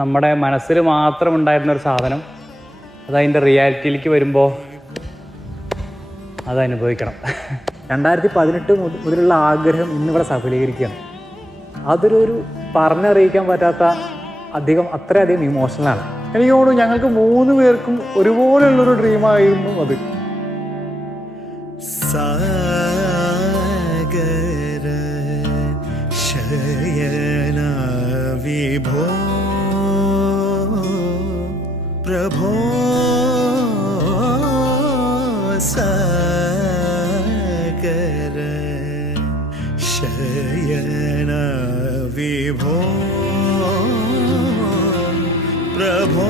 നമ്മുടെ മനസ്സിൽ മാത്രം ഉണ്ടായിരുന്ന ഒരു സാധനം അതതിൻ്റെ റിയാലിറ്റിയിലേക്ക് വരുമ്പോൾ അത് അനുഭവിക്കണം. 2018 മുതലുള്ള ആഗ്രഹം ഇന്നിവിടെ സഫലീകരിക്കുകയാണ്. അതൊരു പറഞ്ഞറിയിക്കാൻ പറ്റാത്ത അത്രയധികം ഇമോഷണലാണ്. എനിക്ക് തോന്നുന്നു ഞങ്ങൾക്ക് 3 പേർക്കും ഒരുപോലെയുള്ളൊരു ഡ്രീമായിരുന്നു അത്. സാഗര ശയന വിഭോ പ്രഭോ സാഗര ശയന വിഭോ പ്രഭോ